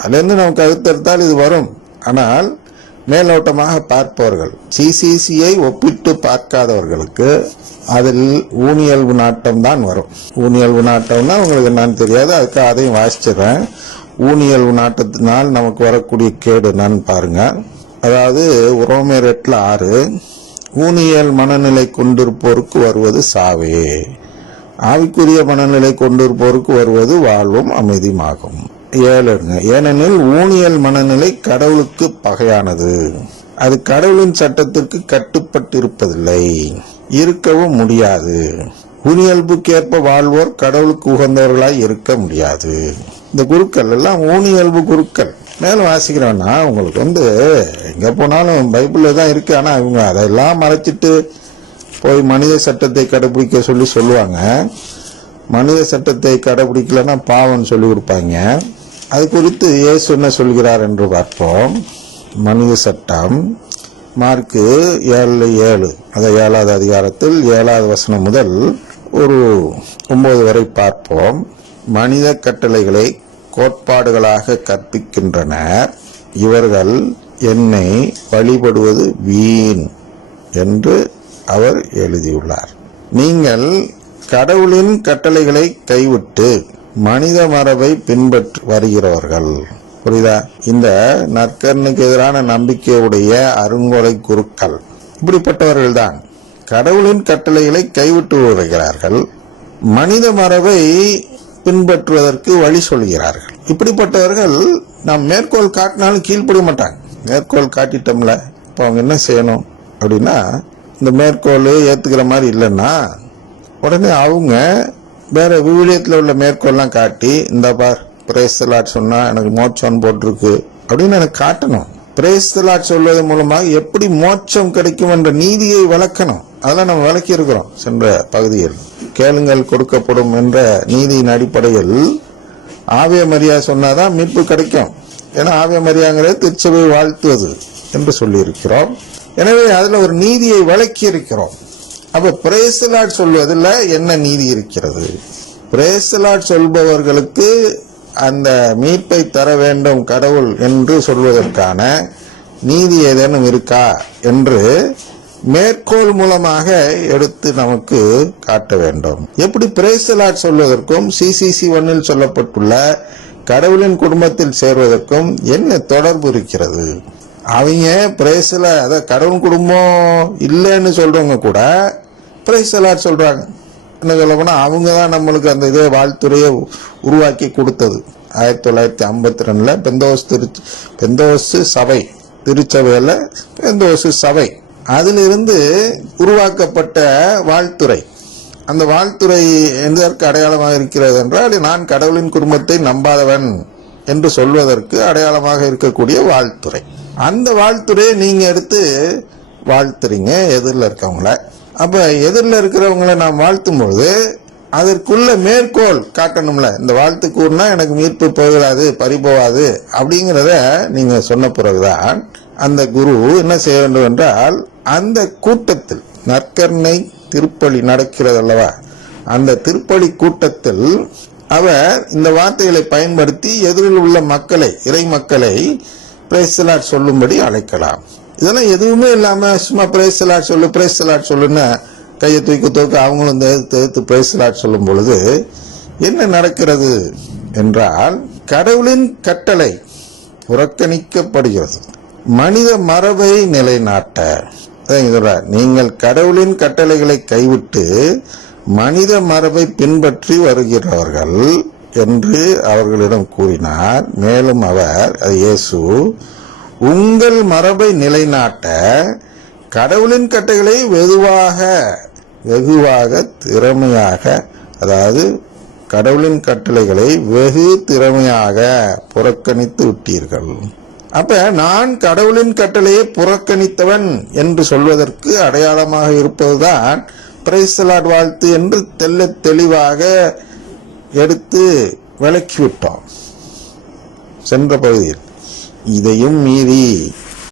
அதுலேருந்து நமக்கு அடுத்தடுத்தால் இது வரும். ஆனால் மேலோட்டமாக பார்ப்பவர்கள் சிசிசியை ஒப்பிட்டு பார்க்காதவர்களுக்கு அதில் ஊனியல்பு நாட்டம் தான் வரும். ஊனியல்பு நாட்டம்னா உங்களுக்கு என்னன்னு தெரியாது அதுக்கு அதையும் வாசிச்சிடுறேன். ஊனியல்பு நாட்டத்தினால் நமக்கு வரக்கூடிய கேடு என்னன்னு பாருங்க. அதாவது ரோமேர் எட்டில் ஆறு ஊனியல் மனநிலை கொண்டிருப்போருக்கு வருவது சாவே. ஆவிக்குரிய மனநிலை கொண்டிருப்போருக்கு வருவது வாழ்வும் அமைதியுமாகும். ஏழுங்க. ஏனெனில் ஊனியல் மனநிலை கடவுளுக்கு பகையானது. அது கடவுளின் சட்டத்திற்கு கட்டுப்பட்டிருப்பதில்லை. இருக்கவும் முடியாது. ஊனியல்புக்கேற்ப வாழ்வோர் கடவுளுக்கு உகந்தவர்களாய் இருக்க முடியாது. இந்த குருக்கள் எல்லாம் ஊனியல்பு குருக்கள். மேலும் வாசிக்கிறோம்னா உங்களுக்கு வந்து எங்க போனாலும் பைபிள்ல தான் இருக்கு. ஆனா இவங்க அதெல்லாம் மறைச்சிட்டு போய் மனித சட்டத்தை கடைபிடிக்க சொல்லி சொல்லுவாங்க. மனித சட்டத்தை கடைபிடிக்கலன்னா பாவம்னு சொல்லி கொடுப்பாங்க. அது குறித்து இயேசு என்ன சொல்கிறார் என்று பார்ப்போம். மனித சட்டம். மார்க்கு ஏழு ஏழு. அந்த ஏழாவது அதிகாரத்தில் ஏழாவது வசனம் முதல் ஒரு ஒன்பது வரை பார்ப்போம். மனித கட்டளைகளை கோட்பாடுகளாக கற்பிக்கின்றனர். இவர்கள் என்னை வழிபடுவது வீண் என்று அவர் எழுதியுள்ளார். நீங்கள் கடவுளின் கட்டளைகளை கைவிட்டு மனித மரபை பின்பற்றி வருகிறவர்கள். புரியுதா? இந்த நற்கரனுக்கு எதிரான நம்பிக்கையுடைய அருங்கொலை குருக்கள். இப்படிப்பட்டவர்கள் தான் கடவுளின் கட்டளைகளை கைவிட்டு வருகிறார்கள். மனித மரபை பின்பற்றுவதற்கு வழி சொல்கிறார்கள். இப்படிப்பட்டவர்கள் நாம் மேற்கோள் காட்டினாலும் கீழ்ப்படிய மாட்டாங்க. மேற்கோள் காட்டிட்டோம்ல இப்போ அவங்க என்ன செய்யணும்? அப்படின்னா இந்த மேற்கோள் ஏத்துக்கிற மாதிரி இல்லைன்னா உடனே அவங்க வேற விவிலியத்தில் உள்ள மேற்கோள்லாம் காட்டி இந்த பார் பிரேஸ்தலாட் சொன்னா எனக்கு மோட்சம் போட்டிருக்கு. அப்படின்னு எனக்கு காட்டணும். பிரேஸ்தலாட் சொல்வது மூலமாக எப்படி மோட்சம் கிடைக்கும் என்ற நீதியை வளர்க்கணும். அதெல்லாம் நம்ம விளக்கி இருக்கிறோம் சென்ற பகுதியில். கேளுங்கள் கொடுக்கப்படும் என்ற நீதியின் அடிப்படையில் ஆவிய மரியா சொன்னாதான் மீட்பு கிடைக்கும். ஏன்னா ஆவிய மரியாங்கிறது திருச்சபை வாழ்த்துவது என்று சொல்லியிருக்கிறோம். எனவே அதில் ஒரு நீதியை வழக்கி இருக்கிறோம் அப்ப பிரேசலாட் சொல்வதில் என்ன நீதி இருக்கிறது? பிரேசலாட் சொல்பவர்களுக்கு அந்த மீட்பை தர வேண்டும் கடவுள் என்று சொல்வதற்கான நீதி ஏதேனும் இருக்கா என்று மேற்கோள் மூலமாக எடுத்து நமக்கு காட்ட வேண்டும். எப்படி பிரேசலாட் சொல்வதற்கும் சிசிசி ஒன்னில் சொல்லப்பட்டுள்ள கடவுளின் குடும்பத்தில் சேர்வதற்கும் என்ன தொடர்பு இருக்கிறது? அவங்க பிரேசல அதாவது கடவுள் குடும்பம் இல்லைன்னு சொல்றவங்க கூட பிரைஸ் எல்லாரும் சொல்கிறாங்க என்ன சொல்ல போனால் அவங்க தான் நம்மளுக்கு அந்த இதே வாழ்த்துறையை உருவாக்கி கொடுத்தது. ஆயிரத்தி தொள்ளாயிரத்தி ஐம்பத்தி ரெண்டில் பெந்தோஸ் திரு பெந்தோஸ் சபை திருச்சபையில் பெந்தோஸ் சபை. அதிலிருந்து உருவாக்கப்பட்ட வாழ்த்துறை. அந்த வாழ்த்துறை எதற்கு அடையாளமாக இருக்கிறது என்றால் நான் கடவுளின் குடும்பத்தை நம்பாதவன் என்று சொல்வதற்கு அடையாளமாக இருக்கக்கூடிய வாழ்த்துறை. அந்த வாழ்த்துறையை நீங்கள் எடுத்து வாழ்த்துறீங்க எதிரில் இருக்கவங்கள. அப்ப எதிரில் இருக்கிறவங்களை நாம் வாழ்த்தும் பொழுது அதற்குள்ள மேற்கோள் காட்டணும்ல. இந்த வாழ்த்து கூறுனா எனக்கு மீட்பு போகிறாது பறிபோகாது அப்படிங்கிறத நீங்க சொன்ன பிறகுதான் அந்த குரு என்ன செய்ய வேண்டும் என்றால் அந்த கூட்டத்தில் நற்கர்ணை திருப்பலி நடக்கிறது அல்லவா? அந்த திருப்பலி கூட்டத்தில் அவர் இந்த வார்த்தைகளை பயன்படுத்தி எதிரில் உள்ள மக்களை இறை மக்களை பிரேசலாட் சொல்லும்படி அழைக்கலாம். இதெல்லாம் எதுவுமே இல்லாமல் சும்மா பிரேசலாட் சொல்லு பிரேசலாட் சொல்லுன்னு கையை தூக்கி தூக்க அவங்களும் தேர்த்து பிரைஸ் லாட் சொல்லும் பொழுது என்ன நடக்கிறது என்றால் கடவுளின் கட்டளை புறக்கணிக்கப்படுகிறது. மனித மரபை நிலைநாட்ட. சொல்றார். நீங்கள் கடவுளின் கட்டளைகளை கைவிட்டு மனித மரபை பின்பற்றி வருகிறவர்கள் என்று அவர்களிடம் கூறினார். மேலும் அவர் இயேசு உங்கள் மரபை நிலைநாட்ட கடவுளின் கட்டைகளை வெகுவாக வெகுவாக திறமையாக அதாவது கடவுளின் கட்டளைகளை வெகு திறமையாக புறக்கணித்து விட்டீர்கள். அப்ப நான் கடவுளின் கட்டளையை புறக்கணித்தவன் என்று சொல்வதற்கு அடையாளமாக இருப்பதுதான் பிரைசலாட் வாழ்த்து என்று தெல்ல தெளிவாக எடுத்து விளக்கிவிட்டோம். சென்ற பகுதியில். இதையும் மீறி